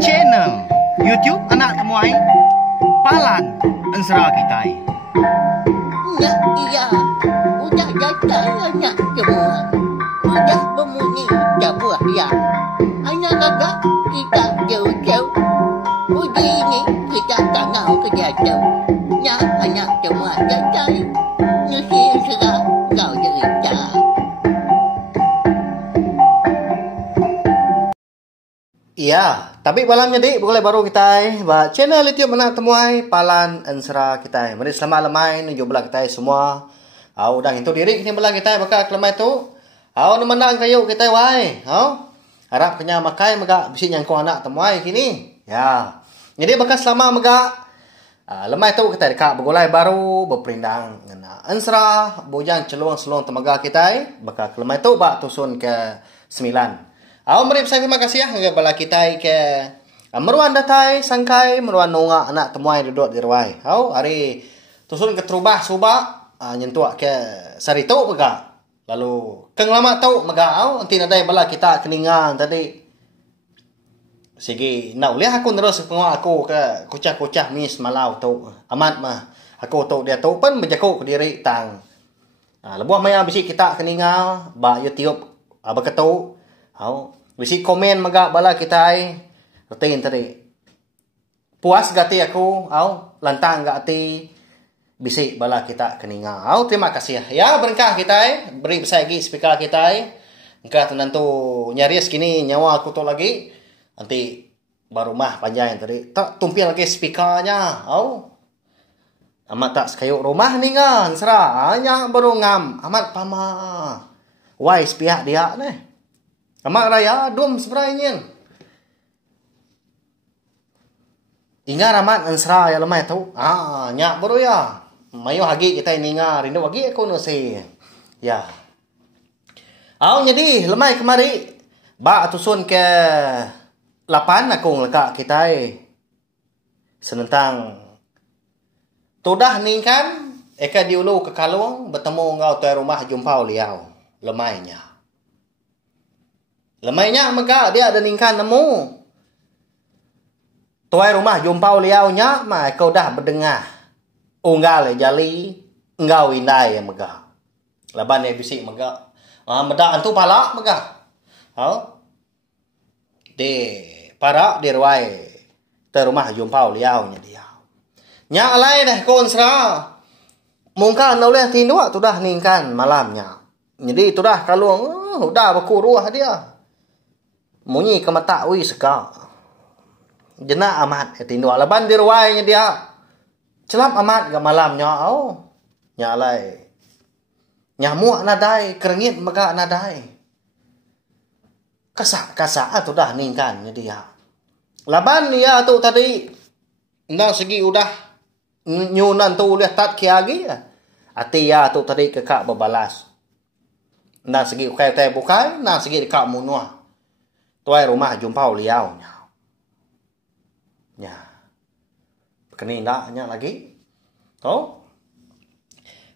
channel YouTube anak temuai Palan Ensra kita. Ya, iya. Udah datang anak semua. Udah berbunyi sebuah ya. Anak kakak kita jauh-jauh. Uji ini kita tak mau kejatuh. Ya, anak semua datang. Nusi serah kau cerita. Iya, tapi malamnya dik boleh baru kita ba channel YouTube anak temuai Palan Ensra kita. Mari selamat lemai nunjuk belah kita semua. Au dah itu diri kini belah kita bakal kelemai tu. Au menang kayu kita wai. Au harap kena makai megak bisi nyangkau anak temuai kini. Ya. Jadi bakal selama megak lemai tu kita dekat bergulai baru berperindang ngena Ensra bujang celuang-celuang temaga kita bakal kelemai tu bak tusun ke 9. Aku beri pesan terima kasih ya kepada kita ke meruan datai sangkai meruan nunga anak temuai duduk di ruai. Aku hari tusun ke terubah subak nyentuak ke sarito mega. Lalu keng lama tau mega au nanti nadai bala kita keningan tadi. Sigi nak lihat aku terus pengawal aku ke kucah-kucah mis malau tu amat mah. Aku tu dia tu pun berjaku ke diri tang. Lebuah maya bisi kita keningal ba YouTube beketu. Au bisi komen megak bala kita ai rutin tadi puas gati aku au lantang gati bisi bala kita keninga au terima kasih ya berkah kita ai beri besar lagi speaker kita ai engkau tentu nyaris kini nyawa aku tu lagi nanti baru mah panjang tadi tak tumpil lagi speakernya au amat tak sekayuk rumah ni kan serah hanya baru ngam amat pama wise pihak dia nih amak raya dum sebenarnya. Ingat ramat Ensra ya lemai tu. Nyak baru ya. Mayo hagi kita ninga rindu hagi aku nusi. Ya. Jadi lemai kemari ba tusun ke 8 aku lekak kita senentang tudah ningkan eka diulu ke kalung bertemu ngau tuai rumah jumpau liau lemainya. Lemainya maka dia ada ningkan nemu. Tuai rumah jumpau liaunya mah kau dah berdengah. Unggal jali engau indai mega. Laban dia bisik mega. Meda antu pala mega. De para di ruai tuai rumah jumpau liaunya dia. Nya alai dah kon sra. Mungkin oleh tinduak tu dah ningkan malamnya. Jadi tu dah kalung udah berkuruah dia. Munyi ke mata ui seka. Jenak amat tindu alaban di ruainya dia. Celap amat ke malamnya au. Nyalai. Nyamuk nadai, kerengit mega nadai. Kasak-kasak tu dah ningkan dia. Laban dia tu tadi nang segi udah nyunan tu udah tat kiagi. Ati ya tu tadi kekak berbalas. Nang segi ukai tai bukai, nang segi kak munua. Tuai rumah jumpau liau nya. Keni ndaknya lagi.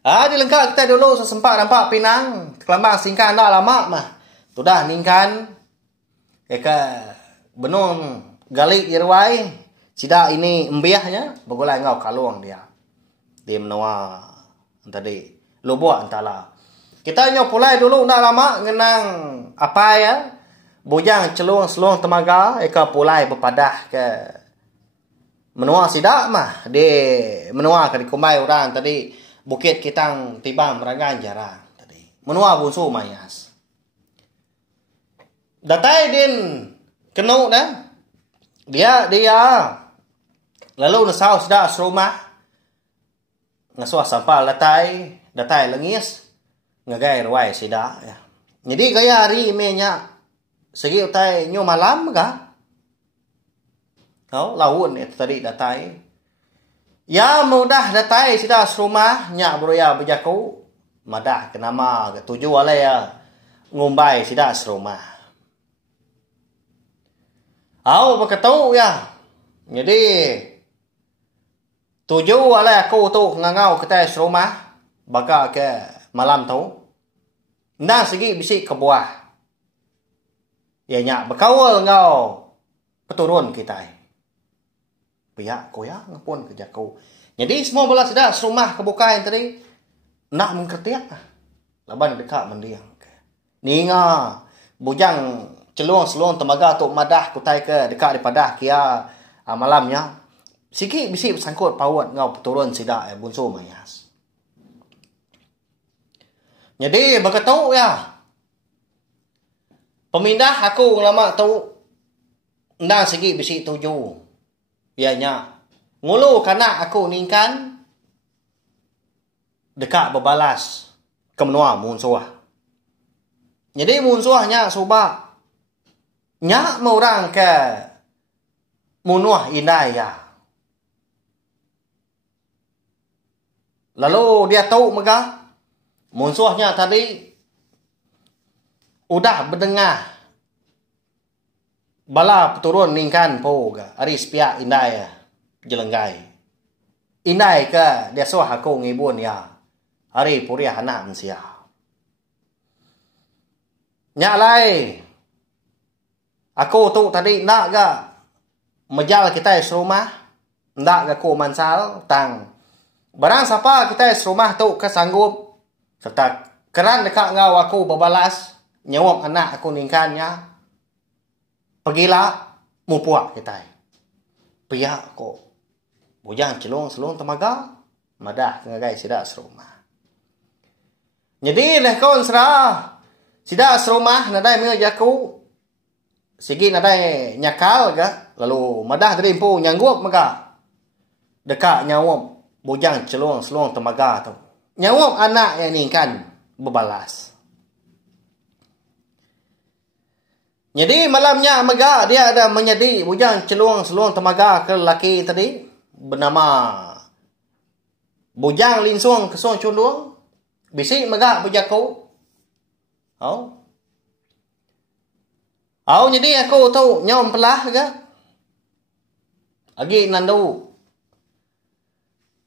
Di lengkap kita dulu sesempat nampak pinang. Kelambang singkan dah lama mah. Tu dah ningkan. Eka benung galik irwai. Sida ini embiahnya. Begulai ngau kalung dia. Dia menua tadi. Lubuak entahlah. Kita nyopulai dulu nak lama ngenang apa ya. Bujang celuang-celuang temaga eka pulai berpadah ke menua sidak mah di menua ke di kumbai orang tadi bukit kitang tibang merangan jarang tadi menua bunsu mayas datai din kenu dah dia lalu nesau sidak serumah ngasuah sampal datai lengis ngagai ruai sidak ya. Jadi gaya hari imenya segi utai nyu malam ga? Laun itu tadi datai. Ya mudah datai sida serumah nyak beroya berjaku. Madah kenama ke tuju alai ya. Ngumbai sida serumah. Berketau ya. Jadi tuju alai aku tu ngangau ketai serumah baka ke malam tu. Nah segi bisik ke buah. Ya nyak berkawal ngau peturun kita. Pihak koya ngapun ke Jaku. Jadi semua belas dah rumah kebuka yang tadi nak mengkertiak. Laban dekat mendiang. Ninga bujang celung temaga tok madah kutai ke dekat daripada kia malamnya. Sikit bisi bersangkut pawat ngau peturun sidak bunso mayas. Jadi berkata ya. Pemindah aku lama tahu ndang sikit bisi tuju. Ianya ngulu kanak aku ningkan dekat berbalas ke menua munsuah. Jadi munsuahnya subak nya orang ke munuah indai ya. Lalu dia tahu mega munsuahnya tadi udah berdengar bala peturun ningkan po ga aris pihak indai jelenggai. Indai ke dia suah aku ngibun ya. Hari puriah anak mensia. Nyak lai. Aku tu tadi nak ga mejal kita serumah. Ndak ga ku mansal tang. Barang siapa kita serumah tu kesanggup serta keran dekat ngau aku berbalas nyawak anak aku ningkannya. Pergilah mupuak kita. Pihak ko. Bujang celung temaga. Madah ngagai sidak serumah. Jadi leh kon serah. Sidak serumah nadai mga jaku. Sigi nadai nyakal ga. Lalu madah terimpu nyanggup maka. Dekat nyawak bujang celung temaga tu. Nyawak anak yang ningkan berbalas. Jadi malamnya mega dia ada menyedi bujang celung temaga ke lelaki tadi bernama bujang linsung kesong cundung bisi mega bujaku. Jadi aku tahu nyom pelah ga agi nandu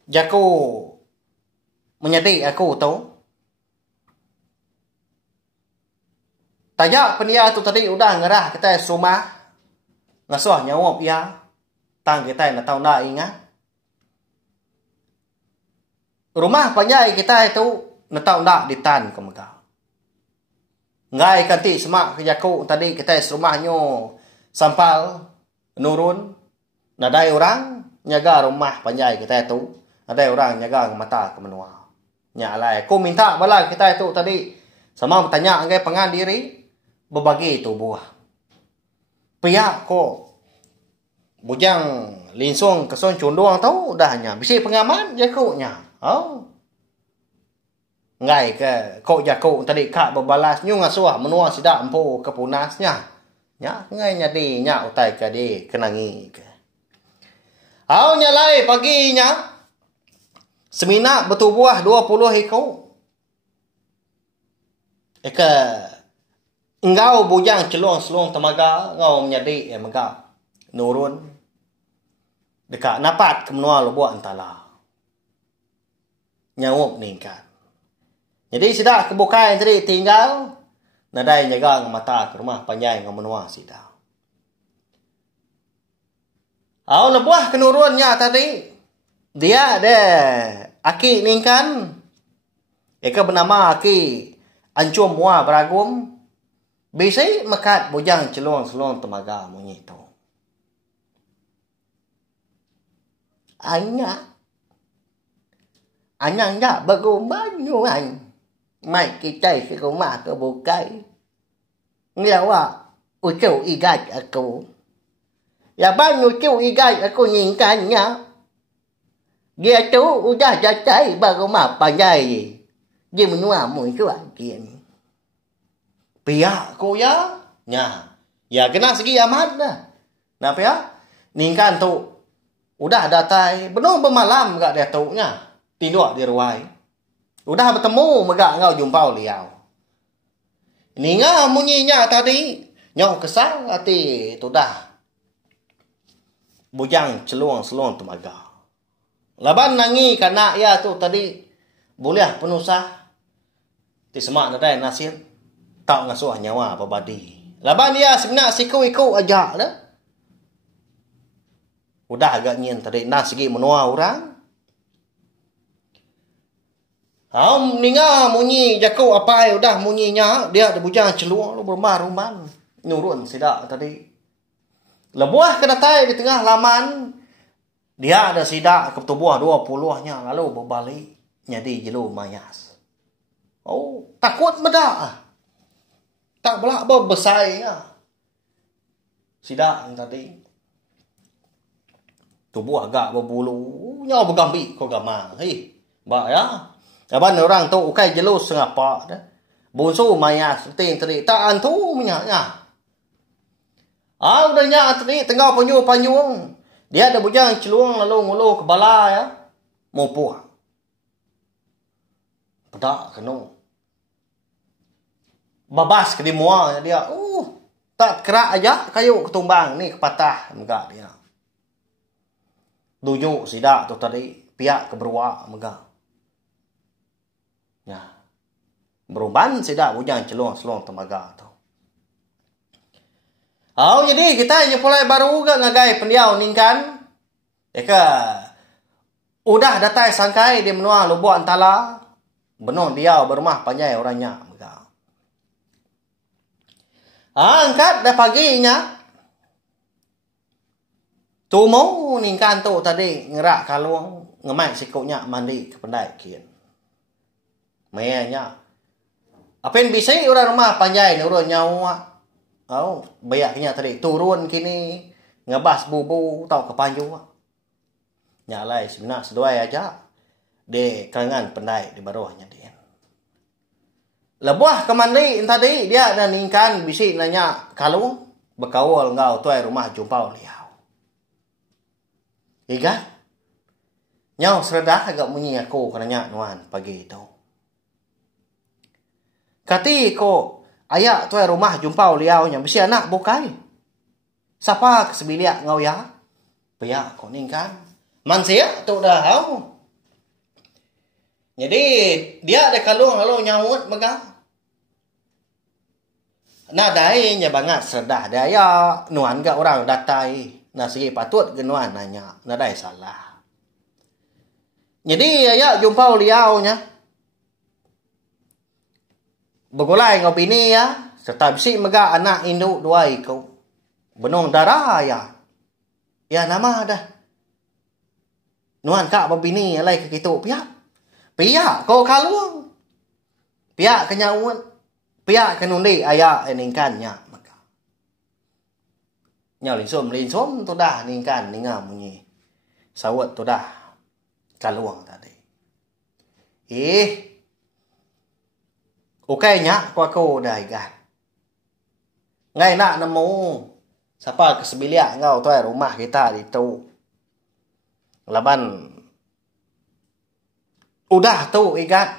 jaku menyedi aku tahu. Tajak penia tu tadi udah ngerah kita rumah. Ngasuh nyawap ya. Tang kita na tahu na ingat. Rumah panjai kita itu na tahu na ditan ke mega. Ngai kanti semak kejaku tadi kita rumahnya sampal nurun. Nadai orang nyaga rumah panjai kita itu. Nadai orang nyaga mata ke menua. Nyalai. Ku minta bala kita itu tadi sama bertanya ngai pengan diri. Berbagi tubuh. Pihak ko bujang linsung keson cundung tahu dahnya. Bisi pengaman jakunya. Ngai ke kok jakuk tadi kak berbalas nyu ngasuh menua sidak empu kepunasnya. Nya ngai nyadi nya utai ke di kenangi ke. Nyalai paginya semina bertubuh 20 ekor. Engkau bujang celung temaga ngau menyadi mega nurun dekat napat ke menua lobuak antala nyawup ningkat. Jadi sidak kebuka yang tadi tinggal nadai nyaga ng mata ke rumah panjai ng menua sidak. Lebuah kenurunnya tadi dia ada aki ningkan bernama aki ancum mua beragum. Bisai mekat bujang celung temaga munyi tu. Anyang dah bergumban nyuan. Mai kita ke rumah ke bukai. Ngilawa ucau igat aku. Ya bang ucau igat aku nyingkannya. Dia tu udah jatuh berumah panjai. Dia menua muncuan kian. Pihak ko ya. Ya kena segi amat dah. Nah pihak. Ningkan tu. Udah datai. Benar bermalam gak dia tu nya. Tidur di ruai. Udah bertemu megak ngau jumpau liau. Ninga munyinya tadi. Nyau kesal hati tu dah. Bujang celung temaga. Laban nangi kanak ya tu tadi. Boleh penusah. Ti semak nadai nasir. Tak ngasuh nyawa apa badi. Laban dia sebenarnya siku-iku ajak dah. Udah agak nyin tadi nah segi menua orang. Ninga munyi jakau apa udah munyinya dia ada bujang celuang lu berumah-rumah nurun sidak tadi. Lebuah kena tai di tengah laman. Dia ada sidak ke tubuh 20-nya lalu berbalik jadi jelu mayas. Oh, takut medak. Tak belak berbesai ya. Sidak tadi. Tubuh agak berbulu, nyawa bergambi kau gamang. Hei, mbak ya. Aban orang tu ukai jelus ngapa dah. Bonsu mayas ting tadi tak antu menyaknya. Udah nyak tadi tengah panyu-panyung. Dia ada bujang celuang lalu ngulu ke bala ya. Mupuh. Pedak kena. Babas ke di mua dia. Tak kerak aja kayu ketumbang ni kepatah megak dia. Dujuk sidak tu tadi pihak keberua megak. Ya. Beruban sidak bujang celuang-celuang temaga tu. Jadi kita mulai baru ke ngagai pendiau ningkan. Eka udah datai sangkai di menua lubuk antala. Benon dia berumah panjai orangnya megak. Angkat dah paginya. Tumo ningkan tu tadi ngerak kaluang ngemai sikutnya mandi ke pendai kian. Mayanya. Apen bisa orang rumah panjai ni urun nyawa. Bayaknya tadi turun kini ngebas bubu tau ke panju. Nyalai sebenarnya seduai aja. Di kelengan pendai di bawahnya dia. Lebuah ke mandi tadi dia ada ningkan bisi nanya kalung berkawal engkau tuai rumah jumpa liau. Iga? Nyau seredah agak munyi aku kenanya nuan pagi itu. Kati ko ayak tuai rumah jumpa liau nya bisi anak bukai. Siapa kesebiliak ngau ya? Pia ko ningkan. Mansia tu dah hau. Jadi dia ada kalung lalu nyawut megah. Nah dai nya bangat sedah daya nuan ga orang datai. Nah segi patut ke nuan nanya. Nah dai salah. Jadi ayak jumpa liau nya. Begulai ngau bini ya. Serta bisi megah anak induk dua ikau. Benong darah ya. Ya nama dah. Nuan kak babini alai ke kitu pihak. Pihak kau kalung. Pihak kenyauan. Pihak kenundi ayak ningkannya. Maka. Nyau linsum tu dah ningkan ninga munyi. Sawat tu dah. Kaluang tadi. Ukainya ku aku dah ikan. Ngai nak nemu. Siapa kesebiliak ngau tu rumah kita di tu. Laban udah tu ikat.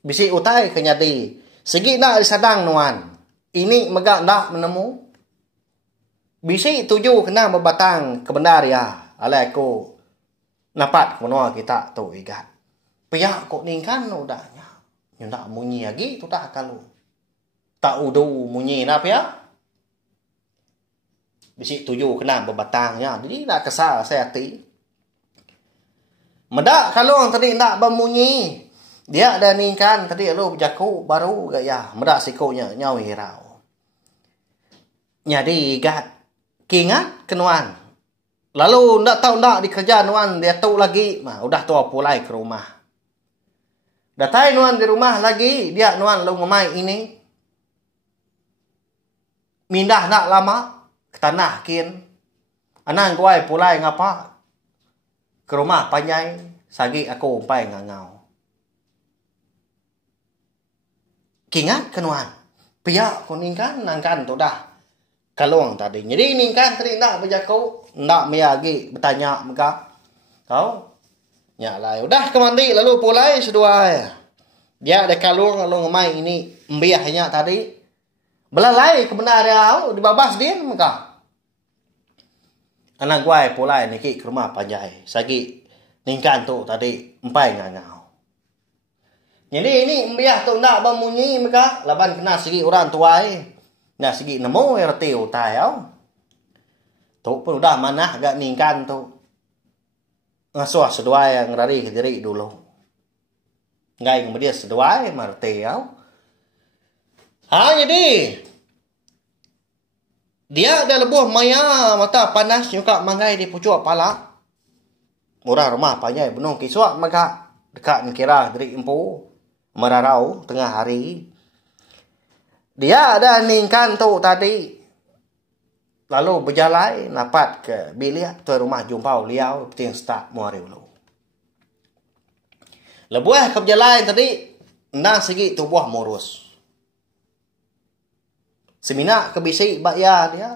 Bisi utai kenyadi. Segi nak disadang nuan. Ini megak nak menemu. Bisi tuju kena berbatang kebendar ya. Alai aku napat menua kita tu ikat. Pihak kok ningkan udahnya. Nyunda munyi lagi tu tak kalau. Tak udu munyi nak ya. Bisi tuju kena berbatangnya. Jadi nak kesal saya hati. Medak kalung tadi nak bermunyi. Dia ada ningkan tadi lu jaku baru gaya. Medak sikunya nyau hirau. Jadi gat kingat kenuan. Lalu ndak tahu ndak dikerja nuan dia tu lagi. Udah tua pulai ke rumah. Datai nuan di rumah lagi. Dia nuan lu ngemai ini. Mindah nak lama. Ke tanah kin. Anang kuai pulai ngapa. Ke rumah panjai. Sagi aku umpai ngangau. Kingat kenuan. Pihak ku ningkan nangkan tu dah. Kalung tadi. Jadi ningkan tadi nak berjaku. Nak meyagi bertanya mereka. Kau? Ya lah. Udah ke mandi lalu pulai sedua. Dia ada kalung lalu ngemai ini. Mbiahnya tadi. Belalai kebenar dia. Dibabas dia mereka. Anak guai pulai niki ke rumah panjai. Sagi ningkan tu tadi empai ngangau. Jadi ini mbiah tu nak bermunyi mereka. Laban kena segi orang tuai. Nah segi nemu RT utai. Tu pun udah mana agak ningkan tu. ngasuh seduai yang rari ke diri dulu. Ngai kemudian seduai martiau. Jadi dia ada lebuh maya mata panas nyuka mangai di pucuk pala. Murah rumah panjai benung kiswak maka dekat kira diri empu merarau tengah hari. Dia ada ningkan tu tadi. Lalu berjalan dapat ke bilik tuan rumah jumpa liau penting start muari ulu. Lebuh ke berjalan tadi nang segi tubuh murus. Semina ke bisi bakya dia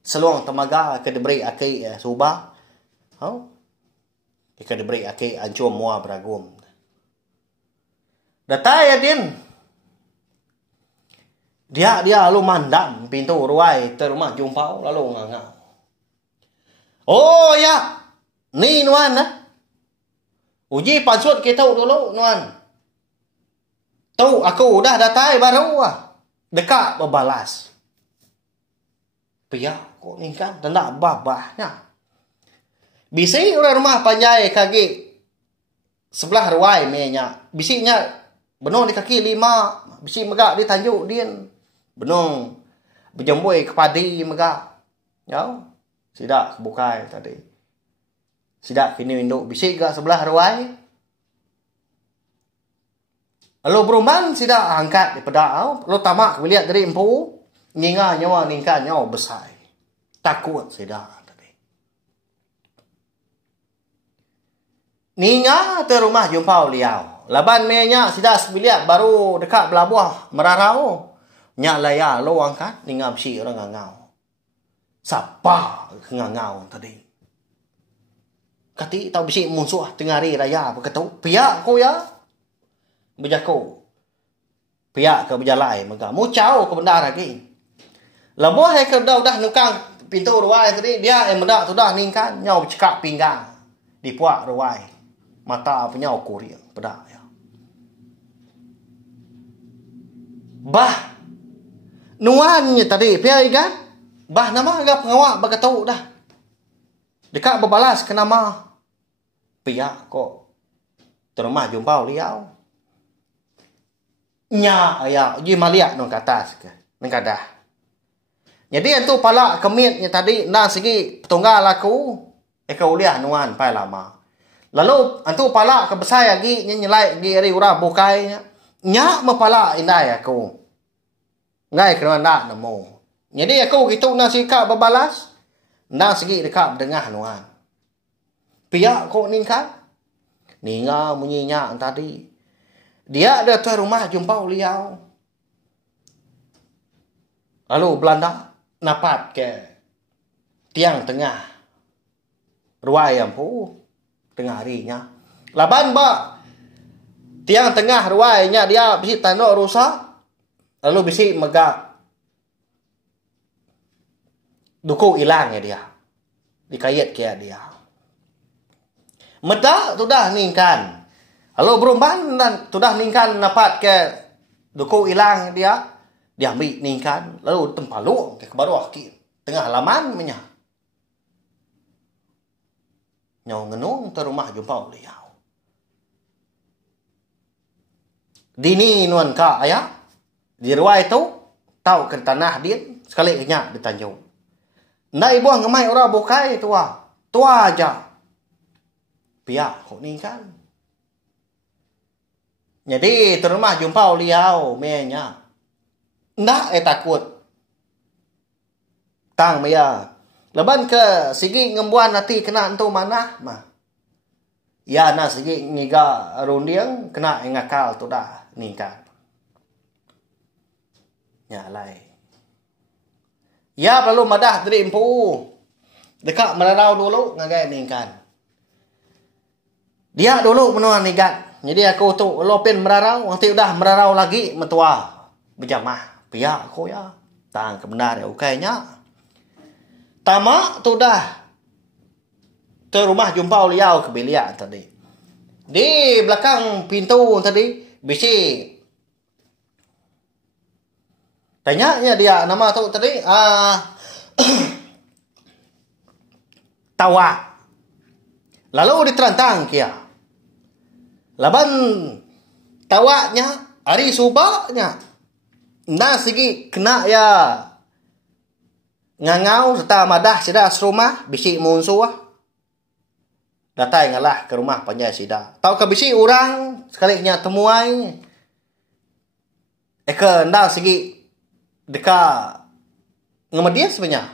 seluang temaga ke diberi aki subah. Ke diberi aki ancum mua beragum. Datai din. Dia lalu mandam pintu ruai ke rumah jumpa lalu ngangau. Oh ya, ni nuan uji pansut kita dulu nuan. Tahu aku udah datai baru dekat berbalas. Pihak kok ni kan tanda babahnya. Bisi orang rumah panjai kaki sebelah ruai menya. Bisinya benong di kaki 5, bisi megak di tanjuk din. Benong berjembui kepadi megak. Ya. Sidak kebukai tadi. Sidak kini induk bisik ke sebelah ruai. Lalu berumban sidak angkat di pedak. Lalu tamak melihat dari empu. Nyinga nyawa ningkan nyawa besar. Takut sidak tadi. Ninga ke rumah jumpa liau. Laban menya sidak sebiliat baru dekat belabuah merarau. Nyak laya lo angkat ninga bisi orang ngangau. Sapa ngangau tadi. Kati tahu bisi musuh tengah hari raya berkata pihak ko ya. Berjaku. Pihak ke berjalai maka mucau ke benda lagi. Labuh ke dah nukang pintu ruai tadi dia mendak sudah ningkan nyau cekak pinggang di puak ruai. Mata penyau kuriang pedak ya. Bah nuannya tadi pihak ikan. Bah nama agak pengawak berkata dah. Dekat berbalas ke nama. Pihak kok. Terumah jumpa liau. Nya ayah. Uji maliak nung ke atas ke. Nung kadah. Jadi itu pala kemitnya tadi. Nah segi petunggal aku. Eka uliah nuan pai lama. Lalu itu pala kebesar lagi. Nyelai di eri urah bukai. Nya mepala indai aku. Ngai kena nak nemu. Jadi aku gitu nak sikap berbalas. Nak segi dekat dengah nuan. Pihak kok ningkat. Ninga munyinya tadi. Dia ada tuan rumah jumpa liau. Lalu Belanda napat ke tiang tengah. Ruai ampu. Tengah harinya. Laban ba. Tiang tengah ruainya dia bisi tanduk rusak. Lalu bisi megak. Duku hilangnya dia. Dikayat kaya dia. Meta sudah ningkan. Lalu berumban dan sudah ningkan dapat ke duku hilang dia. Dia ambil ningkan. Lalu tempaluk ke bawah ki. Tengah halaman menya. Nyau ngenung ke rumah jumpa beliau. Dini nuan ka ayah. Di ruai tu, tahu ke tanah dia, sekali kenyak di Tanjung. Ndak ibu ngemai orang bukai tua. Tua aja. Pihak kok ni kan. Jadi terumah jumpa liau menya. Ndak takut. Tang maya. Leban ke sigi ngembuan nanti kena entu mana mah. Ya na sigi ngiga rundiang kena ngakal tu dah ningkan. Nyalai. Ya perlu madah dari empu. Dekat merarau dulu ngagai ningkan. Dia dulu menuan nigat. Jadi aku tu lopin merarau. Nanti udah merarau lagi metua. Berjamah. Pihak aku ya. Tang kebenar ya ukainya. Tamak tu dah. Ke rumah jumpa liau ke bilik tadi. Di belakang pintu tadi. Bisi. Tanyanya dia nama tu tadi Tawa. Lalu diterantang kia. Laban tawaknya, hari subaknya. Nah segi kena ya ngangau serta madah sida serumah bisi munsuah. Datai ngalah ke rumah panjai sida. Tau ke bisi orang sekalinya temuai. Eka ndak segi deka ngemedian sebenarnya.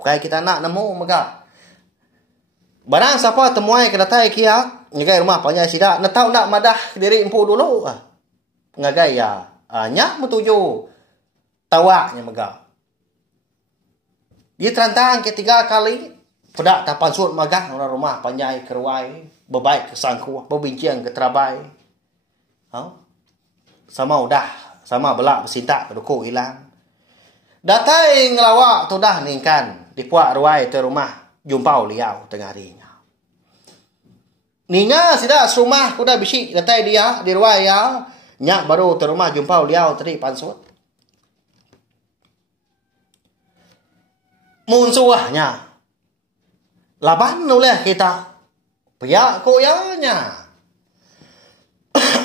Kayak kita nak nemu mega. Barang siapa temuai ke datai kia ngagai rumah panjai sida. Na tau nak madah diri empu dulu. Ngagai ya. Nyak metuju tawaknya mega. Dia terantang ketiga kali. Pedak tapan suut magah orang rumah panjai keruai. Berbaik ke sangku. Berbincang ke terabai. Sama udah. Sama belak bersintak berduku hilang. Datai ngelawak tu dah ningkan. Di puak ruai tu rumah. Jumpau liau tengah harinya. Ninga sida serumah kuda bisik. Datai dia di ruai ya. Nyak baru tu rumah jumpau liau tadi pansut. Munsuahnya. Laban oleh kita. Piak koyanya.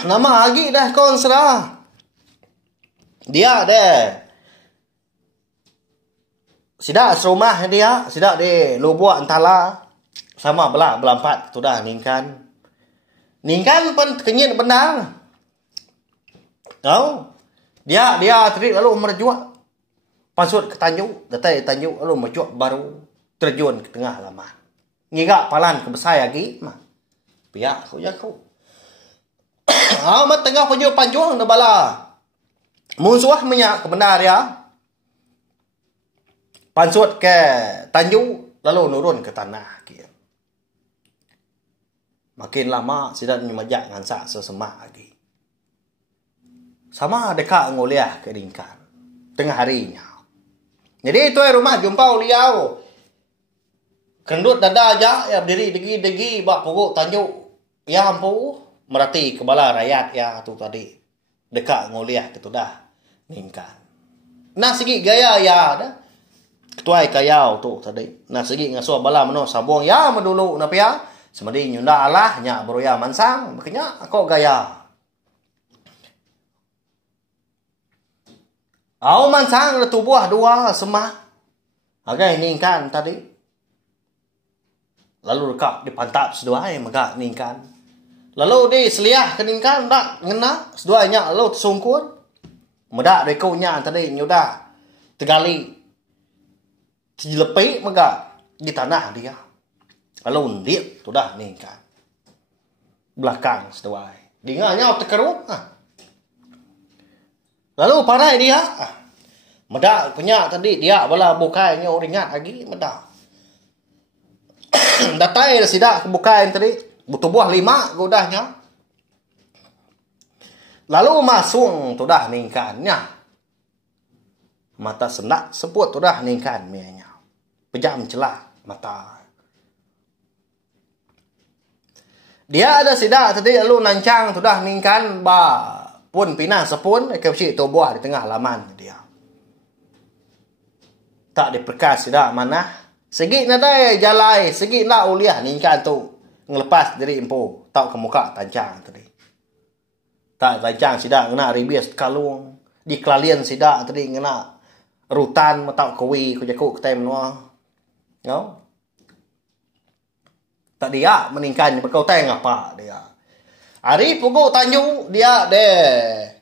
Nama lagi dah konsra. Dia deh. Sidak serumah dia. Sidak di lubuak entala. Sama belak belampat. Tu dah ningkan. Ningkan pun kenyit benar. Tahu? Dia tadi lalu merjuak. Pasut ke Tanjung. Datai Tanjung lalu merjuak baru. Terjun ke tengah laman. Ngigak palan ke besar lagi. Piak aku jaku. Amat tengah penjual panjuang dah bala. Munsuah minyak ke benar ya. Pansut ke Tanjung. Lalu nurun ke tanah. Makin lama sidat nyemajak ngansak sesemak lagi. Sama dekat nguliah ke ringkan. Tengah harinya. Jadi itu rumah jumpau liau. Kendut dada aja. Ya berdiri degi bak pokok Tanjung. Ya ampuh. Merati kepala rakyat ya tu tadi. Dekat nguliah ke tu dah. Ningkan. Nah segi gaya ya dah. Ketuai kayau tu tadi. Nah segi ngasuh bala meno sambung ya medulu napa ya. Semedi nyunda Allah nya beroya mansang. Makanya aku gaya. Au mansang tubuh dua semah. Agai ningkan tadi. Lalu rekap dipantap seduai mega ningkan. Lalu di seliah keningkan dak ngena seduanya lalu tersungkur. Medak rekonya tadi nyudah tegali. Dilepi mega di tanah dia. Lalu dia tu dah ningkan. Belakang seduai. Dinganya terkerut. Lalu parai dia. Medak punya tadi dia bala bukainya ringat lagi medak. Datai sidak kebukain tadi. Butuh buah 5 godahnya. Lalu masung tu dah ningkannya. Mata sendak seput tu dah ningkan mianya. Pejam celah mata. Dia ada sidak tadi lalu nancang tu dah ningkan ba pun pinah sepun kepsi tu buah di tengah laman dia. Tak diperkas sidak mana. Segi nadai jalai, segi nak uliah ningkan tu ngelepas diri empu, tak ke muka tancang tadi. Tak tancang sidak ngena ribias kalung, di kelalian sidak tadi ngena rutan tak kowi ku jaku ketai menua. No? Tak dia meningkan berkau tai ngapa dia. Hari pukul Tanjung dia deh.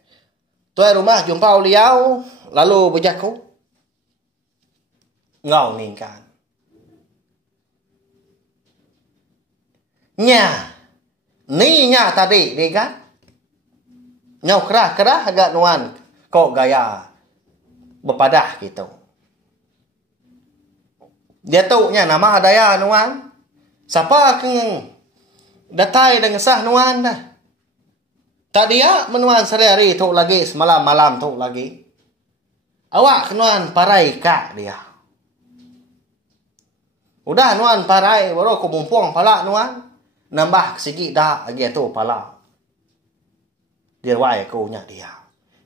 Tuai rumah jumpa liau lalu berjaku. Ngau ningkan. Nya. Ni nya tadi dia kan. Ngau kerah agak nuan kok gaya berpadah gitu. Dia tahu nya nama daya nuan. Siapa keng datai dengan sah nuan dah. Tak dia menuan sehari-hari tu lagi semalam malam tu lagi. Awak nuan parai kak dia. Udah nuan parai baru aku mumpung pala nuan. Nambah segi dah lagi tu pala. Dia wai aku nya dia.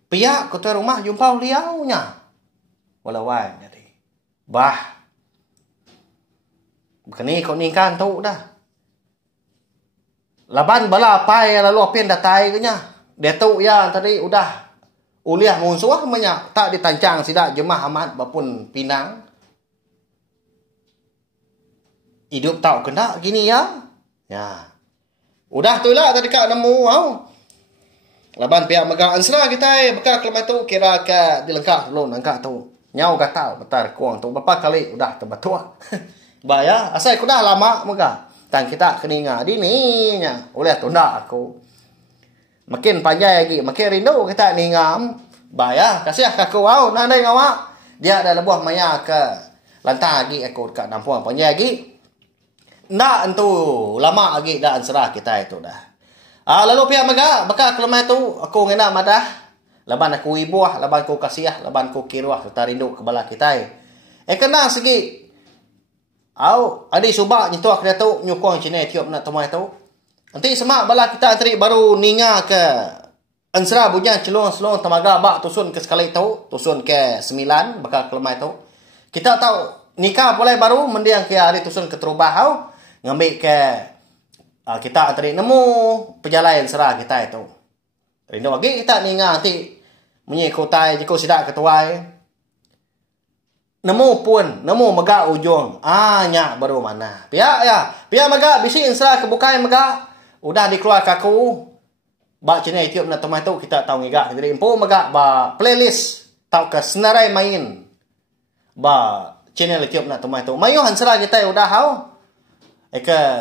Pihak ke tu rumah jumpa liau nya. Wala wai jadi. Bah. Kini kau ningkan tu dah. Laban bala pai lalu apin datai ke nya. Datuk ya tadi udah uliah munsuah banyak tak ditancang sidak jemah amat bapun pinang. Hidup tau kena gini ya. Ya. Udah tu lah tadi kak nemu au. Laban pihak megang ansra kita bekal kelemah tu kira ke dilengkap dulu nangka tu. Nyau gatal betar kuang tu berapa kali udah terbatua. Baya asal aku dah lama mega. Tang kita keninga dini nya. Oleh tunda aku. Makin panjang lagi, makin rindu kita ningam. Baya kasih aku au nandai ngawak. Dia ada lebuh maya ke lantai lagi aku dekat nampuan panjang lagi. Ndak entu lama lagi dah ansra kita itu dah. Lalu pihak mega bekal kelemah tu aku ngena madah. Laban aku ibuah, laban aku kasiah, laban aku kiruah serta rindu ke bala kita. Kena segi. Au adi subak nyitu ak datuk nyukong cine tiup nak temai tu. Nanti semak bala kita antri baru ninga ke ansra bujan celung-celung temaga bak tusun ke sekali tu, tusun ke 9 bekal kelemah tu. Kita tahu nikah mulai baru mendiang ke hari tusun ke terubah au. Ngambil ke kita antri nemu perjalanan serah kita itu. Rindu lagi kita ninga nanti menyikutai jika sidak ketuai. Nemu pun, nemu mega ujung. Nyak baru mana. Pihak ya, pihak mega bisi serah kebukai mega. Udah dikeluar kaku. Bak cina tiup nak temai tu kita tahu ngigak jadi info mega ba playlist tahu ke senarai main. Ba channel tiup nak temai tu. Mayu hansra kita udah hau.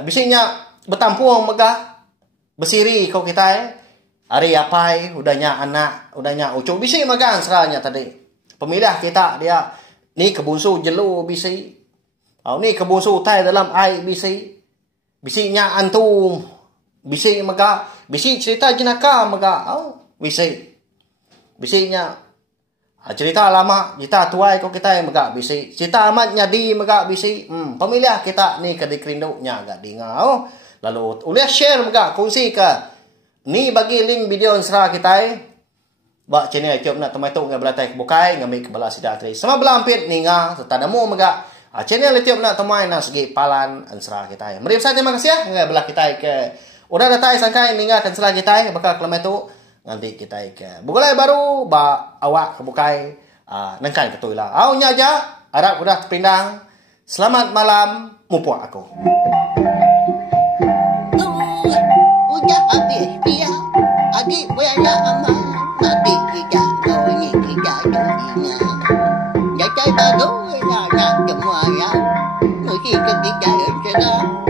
Bisinya bertampuang megah bersiri kau kita hari apai udahnya anak udahnya ucuk bisi megah seranya tadi pemilah kita dia ni kebunsu jelu bisi ni kebunsu tai dalam air bisinya antum bisi megah bisi cerita jenaka megah bisinya cerita lama kita tuai kau kita megak bisi cerita amat nyadi megak bisi pemiliah kita ni kedik rindunya agak dingau lalu uliah share megak kongsi ke ni bagi link video serah kita bak channel YouTube nak temai tu ngai belatai kebukai ngambil ke bala sidak tri sama belampit ninga serta nemu megak channel YouTube nak temai nak segi palan ansra kita mari saya terima kasih ya ngai bela kita ke udah datai sangkai ninga kan serah kita bakal kelemah tu nanti kita ke bukulai baru ba awak kebukai nangkan ketui lah au nya aja harap udah terpindang selamat malam mupuak aku Udah habis dia adik buaya aman mati kita kau ni kita dunia jadi baru nak semua ya mesti kita jalan